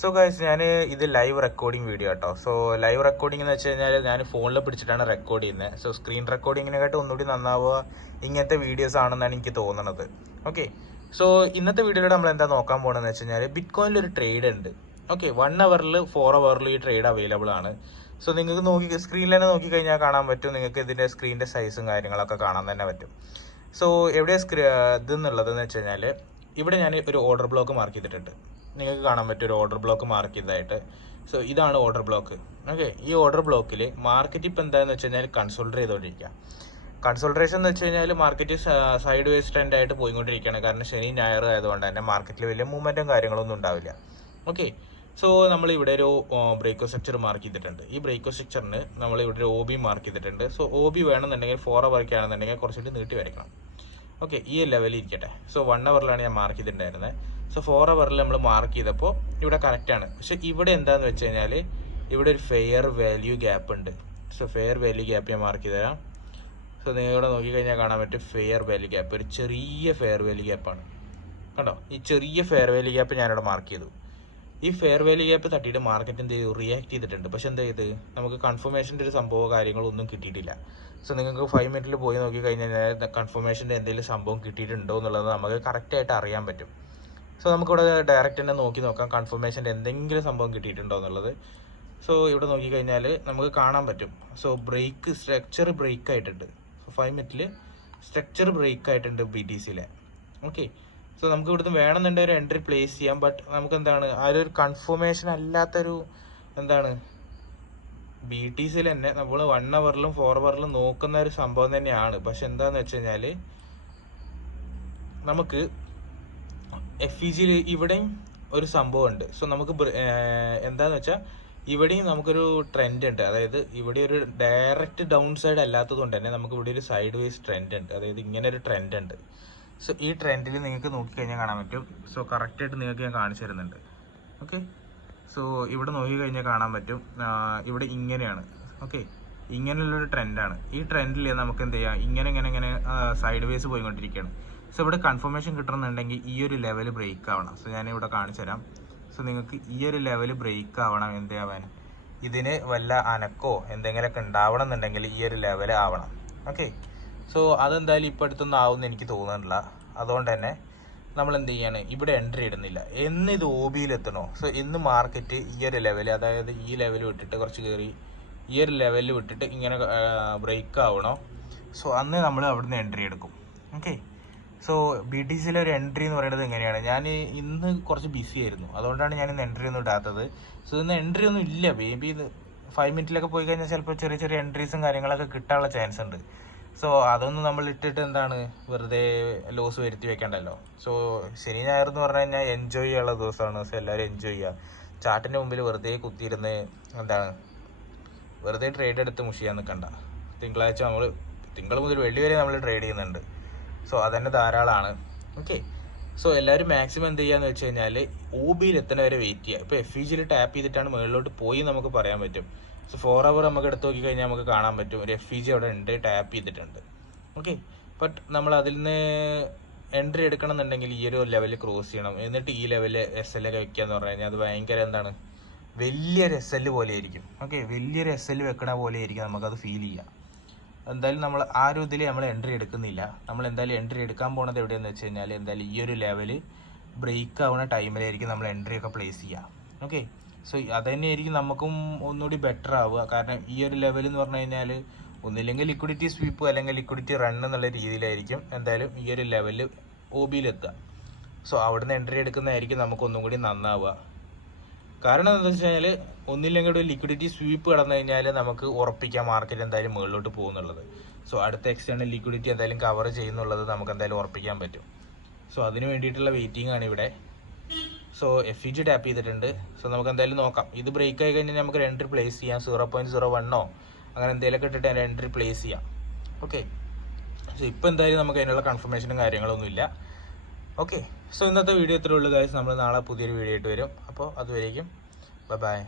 So guys, ഞാൻ ഇത് live recording video കേട്ടോ. സോ ലൈവ് റെക്കോർഡിംഗ് എന്ന് വെച്ച് കഴിഞ്ഞാൽ ഞാൻ ഫോണിൽ പിടിച്ചിട്ടാണ് റെക്കോർഡ് ചെയ്യുന്നത്. സോ സ്ക്രീൻ റെക്കോർഡിങ്ങിനെക്കാട്ട് ഒന്നുകൂടി നന്നാവുക ഇങ്ങനത്തെ വീഡിയോസ് ആണെന്നാണ് എനിക്ക് തോന്നുന്നത്. ഓക്കെ, സോ ഇന്നത്തെ വീഡിയോയിൽ നമ്മൾ എന്താ നോക്കാൻ പോകണമെന്ന് വെച്ച് കഴിഞ്ഞാൽ ബിറ്റ്കോയിനിൽ ഒരു ട്രേഡ് ഉണ്ട്. ഓക്കെ, 1 ഹവറിൽ 4 ഹവറിൽ ഈ ട്രേഡ് അവൈലബിൾ ആണ്. സോ നിങ്ങൾക്ക് സ്ക്രീനിൽ തന്നെ നോക്കിക്കഴിഞ്ഞാൽ കാണാൻ പറ്റും. നിങ്ങൾക്ക് ഇതിൻ്റെ സ്ക്രീനിൻ്റെ സൈസും കാര്യങ്ങളൊക്കെ കാണാൻ തന്നെ പറ്റും. സോ എവിടെയാണ് ഇതെന്നുള്ളതെന്ന് വെച്ച് കഴിഞ്ഞാൽ ഇവിടെ ഞാൻ ഒരു ഓർഡർ ബ്ലോക്ക് മാർക്ക് ചെയ്തിട്ടുണ്ട്. നിങ്ങൾക്ക് കാണാൻ പറ്റും ഒരു ഓർഡർ ബ്ലോക്ക് മാർക്ക് ചെയ്തതായിട്ട്. സോ ഇതാണ് ഓർഡർ ബ്ലോക്ക്. ഓക്കെ, ഈ ഓർഡർ ബ്ലോക്കിൽ മാർക്കറ്റ് ഇപ്പോൾ എന്താണെന്ന് വെച്ച് കഴിഞ്ഞാൽ കൺസോൾട്ടർ ചെയ്തുകൊണ്ടിരിക്കുക. കൺസോൾട്ടറേഷൻ എന്ന് വെച്ച് കഴിഞ്ഞാൽ മാർക്കറ്റ് സൈഡ് വേസ് ട്രെൻഡ് ആയിട്ട് പോയിക്കൊണ്ടിരിക്കുകയാണ്. കാരണം ശനി ഞായർ ആയതുകൊണ്ട് തന്നെ മാർക്കറ്റിൽ വലിയ മൂവ്മെൻറ്റും കാര്യങ്ങളൊന്നും ഉണ്ടാവില്ല. ഓക്കെ, സോ നമ്മൾ ഇവിടെ ഒരു ബ്രേക്കോ സ്ട്രക്ചർ മാർക്ക് ചെയ്തിട്ടുണ്ട്. ഈ ബ്രേക്കോ സ്ട്രക്ചറിന് നമ്മൾ ഇവിടെ ഒരു OB മാർക്ക് ചെയ്തിട്ടുണ്ട്. സോ OB വേണമെന്നുണ്ടെങ്കിൽ 4 ഹവർക്ക് ആണെന്നുണ്ടെങ്കിൽ കുറച്ചുകൂടി നീട്ടി വരയ്ക്കണം. ഓക്കെ, ഈ ലെവലിൽ ഇരിക്കട്ടെ. സോ 1 ഹവറിലാണ് ഞാൻ മാർക്ക് ചെയ്തിട്ടുണ്ടായിരുന്നത്. സോ 4 ഹവറിൽ നമ്മൾ മാർക്ക് ചെയ്തപ്പോൾ ഇവിടെ കറക്റ്റാണ്. പക്ഷെ ഇവിടെ എന്താണെന്ന് വെച്ച് കഴിഞ്ഞാൽ ഇവിടെ ഒരു ഫെയർ വാല്യൂ ഗ്യാപ്പ് ഉണ്ട്. സോ ഫെയർ വാല്യൂ ഗ്യാപ്പ് ഞാൻ മാർക്ക് ചെയ്ത് തരാം. സോ നിങ്ങളിവിടെ നോക്കിക്കഴിഞ്ഞാൽ കാണാൻ പറ്റും ഫെയർ വാല്യൂ ഗ്യാപ്പ്, ഒരു ചെറിയ ഫെയർ വാല്യൂ ഗ്യാപ്പാണ്. കണ്ടോ, ഈ ചെറിയ ഫെയർ വാല്യൂ ഗ്യാപ്പ് ഞാനിവിടെ മാർക്ക് ചെയ്തു. ഈ ഫെയർ വാല്യൂ ഗ്യാപ്പ് തട്ടിയിട്ട് മാർക്കറ്റ് എന്ത് ചെയ്തു, റിയാക്ട് ചെയ്തിട്ടുണ്ട്. പക്ഷെ എന്താ ചെയ്ത്, നമുക്ക് കൺഫർമേഷൻ്റെ ഒരു സംഭവമോ കാര്യങ്ങളോ ഒന്നും കിട്ടിയിട്ടില്ല. സോ നിങ്ങൾക്ക് 5 മിനിറ്റിൽ പോയി നോക്കി കഴിഞ്ഞാൽ കൺഫർമേഷൻ്റെ എന്തെങ്കിലും സംഭവം കിട്ടിയിട്ടുണ്ടോ എന്നുള്ളത് നമുക്ക് കറക്റ്റായിട്ട് അറിയാൻ പറ്റും. സോ നമുക്കിവിടെ ഡയറക്റ്റ് തന്നെ നോക്കാം കൺഫർമേഷൻ്റെ എന്തെങ്കിലും സംഭവം കിട്ടിയിട്ടുണ്ടോ എന്നുള്ളത്. സോ ഇവിടെ നോക്കിക്കഴിഞ്ഞാൽ നമുക്ക് കാണാൻ പറ്റും. സോ സ്ട്രക്ചർ ബ്രേക്ക് ആയിട്ടുണ്ട്. സോ 5 മിനിറ്റിൽ സ്ട്രക്ചർ ബ്രേക്ക് ആയിട്ടുണ്ട് BTCയിലെ. ഓക്കെ, സോ നമുക്ക് ഇവിടുന്ന് വേണമെന്നുണ്ടെങ്കിൽ ഒരു എൻട്രി പ്ലേസ് ചെയ്യാം. ബട്ട് നമുക്ക് എന്താണ് ആ ഒരു കൺഫർമേഷൻ അല്ലാത്തൊരു എന്താണ് BTCയിൽ തന്നെ നമ്മൾ 1 ഹവറിലും 4 ഹവറിലും നോക്കുന്ന ഒരു സംഭവം തന്നെയാണ്. പക്ഷെ എന്താണെന്ന് വെച്ച് കഴിഞ്ഞാൽ നമുക്ക് FEGയിൽ ഇവിടെയും ഒരു സംഭവം ഉണ്ട്. സോ നമുക്ക് എന്താണെന്ന് വെച്ചാൽ ഇവിടെയും നമുക്കൊരു ട്രെൻഡ് ഉണ്ട്. അതായത് ഇവിടെ ഒരു ഡയറക്റ്റ് ഡൗൺ സൈഡ് അല്ലാത്തത് കൊണ്ട് തന്നെ നമുക്ക് ഇവിടെ ഒരു സൈഡ് വേസ് ട്രെൻഡ് ഉണ്ട്. അതായത് ഇങ്ങനെ ഒരു ട്രെൻഡ് ഉണ്ട്. സോ ഈ ട്രെൻഡിൽ നിങ്ങൾക്ക് നോക്കിക്കഴിഞ്ഞാൽ കാണാൻ പറ്റും. സോ കറക്റ്റായിട്ട് നിങ്ങൾക്ക് ഞാൻ കാണിച്ചു തരുന്നുണ്ട്. ഓക്കെ, സോ ഇവിടെ നോക്കിക്കഴിഞ്ഞാൽ കാണാൻ പറ്റും ഇവിടെ ഇങ്ങനെയാണ്. ഓക്കെ, ഇങ്ങനെയുള്ളൊരു ട്രെൻഡാണ്. ഈ ട്രെൻഡിൽ നമുക്ക് എന്ത് ചെയ്യാം, ഇങ്ങനെ സൈഡ് വേസ് പോയിക്കൊണ്ടിരിക്കുകയാണ്. സോ ഇവിടെ കൺഫർമേഷൻ കിട്ടണമെന്നുണ്ടെങ്കിൽ ഈ ഒരു ലെവൽ ബ്രേക്ക് ആവണം. സോ ഞാനിവിടെ കാണിച്ചു തരാം. സോ നിങ്ങൾക്ക് ഈ ഒരു ലെവൽ ബ്രേക്ക് ആവണം. എന്ത് ആവാൻ, ഇതിന് വല്ല അനക്കോ എന്തെങ്കിലുമൊക്കെ ഉണ്ടാവണം എന്നുണ്ടെങ്കിൽ ഈ ഒരു ലെവൽ ആവണം. ഓക്കെ, സോ അതെന്തായാലും ഇപ്പോൾ അടുത്തൊന്നും ആവുമെന്ന് എനിക്ക് തോന്നുന്നില്ല. അതുകൊണ്ട് തന്നെ നമ്മൾ എന്ത് ചെയ്യാണ്, ഇവിടെ എൻട്രി ഇടുന്നില്ല. എന്ന് ഇത് OBയിൽ എത്തണോ, സോ ഇന്ന് മാർക്കറ്റ് ഈ ഒരു ലെവൽ, അതായത് ഈ ലെവൽ വിട്ടിട്ട് കുറച്ച് കയറി ഈ ഒരു ലെവലിൽ വിട്ടിട്ട് ഇങ്ങനെ ബ്രേക്ക് ആവണോ, സോ അന്ന് നമ്മൾ അവിടുന്ന് എൻട്രി എടുക്കും. ഓക്കെ, സോ BTCയിലെ ഒരു എൻട്രി എന്ന് പറയുന്നത് എങ്ങനെയാണ്, ഞാൻ ഇന്ന് കുറച്ച് ബിസി ആയിരുന്നു, അതുകൊണ്ടാണ് ഞാൻ ഇന്ന് എൻട്രി ഒന്നും ഇടാത്തത്. സോ ഇന്ന് എൻട്രി ഒന്നും ഇല്ല. മേബി ഇത് 5 മിനിറ്റിലൊക്കെ പോയി കഴിഞ്ഞാൽ ചിലപ്പോൾ ചെറിയ എൻട്രീസും കാര്യങ്ങളൊക്കെ കിട്ടാനുള്ള ചാൻസ് ഉണ്ട്. സോ അതൊന്നും നമ്മൾ ഇട്ടിട്ട് എന്താണ് വെറുതെ ലോസ് വരുത്തി വെക്കണ്ടല്ലോ. സോ ശനി ഞായർ എന്ന് പറഞ്ഞു കഴിഞ്ഞാൽ എൻജോയ് ചെയ്യാനുള്ള ദിവസമാണ്. സോ എല്ലാവരും എൻജോയ് ചെയ്യുക. ചാർട്ടിൻ്റെ മുമ്പിൽ വെറുതെ കുത്തിയിരുന്ന് എന്താണ് വെറുതെ ട്രേഡ് എടുത്ത് മുഷിയാൻ നിൽക്കണ്ട. തിങ്കളാഴ്ച തിങ്കൾ മുതൽ വെള്ളി വരെ നമ്മൾ ട്രേഡ് ചെയ്യുന്നുണ്ട്. സോ അതന്നെ ധാരാളമാണ്. ഓക്കെ, സോ എല്ലാവരും മാക്സിമം എന്ത് ചെയ്യാന്ന് വെച്ച് കഴിഞ്ഞാൽ OBയിൽ എത്തുന്ന വരെ വെയിറ്റ് ചെയ്യുക. ഇപ്പോൾ FEGയിൽ ടാപ്പ് ചെയ്തിട്ടാണ് മുകളിലോട്ട് പോയി നമുക്ക് പറയാൻ പറ്റും. സോ 4 ഹവർ നമുക്ക് എടുത്ത് നോക്കി കഴിഞ്ഞാൽ നമുക്ക് കാണാൻ പറ്റും ഒരു FEG അവിടെ ഉണ്ട്, ടാപ്പ് ചെയ്തിട്ടുണ്ട്. ഓക്കെ, ബട്ട് നമ്മൾ അതിൽ നിന്ന് എൻട്രി എടുക്കണം എന്നുണ്ടെങ്കിൽ ഈ ഒരു ലെവൽ ക്രോസ് ചെയ്യണം. എന്നിട്ട് ഈ ലെവലിൽ SL ഒക്കെ വെക്കുക എന്ന് പറഞ്ഞു കഴിഞ്ഞാൽ അത് ഭയങ്കര എന്താണ് വലിയൊരു SL പോലെ ആയിരിക്കും. ഓക്കെ, വലിയൊരു SL വെക്കണ പോലെ ആയിരിക്കും നമുക്കത് ഫീൽ ചെയ്യുക. എന്തായാലും നമ്മൾ ആ ഒരു ഇതിൽ നമ്മൾ എൻട്രി എടുക്കുന്നില്ല. നമ്മൾ എന്തായാലും എൻട്രി എടുക്കാൻ പോകുന്നത് എവിടെയെന്ന് വെച്ച് കഴിഞ്ഞാൽ എന്തായാലും ഈ ഒരു ലെവൽ ബ്രേക്ക് ആവുന്ന ടൈമിലായിരിക്കും നമ്മൾ എൻട്രി ഒക്കെ പ്ലേസ് ചെയ്യുക. ഓക്കെ, സോ അത് തന്നെയായിരിക്കും നമുക്കും ഒന്നുകൂടി ബെറ്റർ ആവുക. കാരണം ഈ ഒരു ലെവൽ എന്ന് പറഞ്ഞു കഴിഞ്ഞാൽ ഒന്നില്ലെങ്കിൽ ലിക്വിഡിറ്റി സ്വീപ്പ് അല്ലെങ്കിൽ ലിക്വിഡിറ്റി റൺ എന്നുള്ള രീതിയിലായിരിക്കും എന്തായാലും ഈ ഒരു ലെവലിൽ OBയിൽ എത്തുക. സോ അവിടുന്ന് എൻട്രി എടുക്കുന്നതായിരിക്കും നമുക്ക് ഒന്നും കൂടി നന്നാവുക. കാരണം എന്താ വെച്ച് കഴിഞ്ഞാൽ ഒന്നില്ലെങ്കിൽ ഒരു ലിക്വിഡിറ്റി സ്വീപ്പ് കടന്നു കഴിഞ്ഞാൽ നമുക്ക് ഉറപ്പിക്കാം മാർക്കറ്റ് എന്തായാലും മുകളിലോട്ട് പോകുന്നുള്ളത്. സോ അടുത്ത എക്സ്റ്റേണൽ ലിക്വിഡിറ്റി എന്തായാലും കവർ ചെയ്യുന്നുള്ളത് നമുക്ക് എന്തായാലും ഉറപ്പിക്കാൻ പറ്റും. സോ അതിന് വേണ്ടിയിട്ടുള്ള വെയിറ്റിംഗ് ആണ് ഇവിടെ. സോ FEG ടാപ്പ് ചെയ്തിട്ടുണ്ട്. സോ നമുക്ക് എന്തായാലും നോക്കാം. ഇത് ബ്രേക്ക് ആയി കഴിഞ്ഞാൽ നമുക്ക് എൻട്രി പ്ലേസ് ചെയ്യാം. 0.01 അങ്ങനെ എന്തെങ്കിലുമൊക്കെ ഇട്ടിട്ട് എൻട്രി പ്ലേസ് ചെയ്യാം. ഓക്കെ, സോ ഇപ്പോൾ എന്തായാലും നമുക്ക് അതിനുള്ള കൺഫർമേഷനും കാര്യങ്ങളൊന്നുമില്ല. ഓക്കെ, സോ ഇന്നത്തെ വീഡിയോ ഇത്രയേ ഉള്ളൂ ഗൈസ്. നമ്മൾ നാളെ പുതിയൊരു വീഡിയോ ആയിട്ട് വരും. അപ്പോൾ അതുവരേക്കും ബൈ.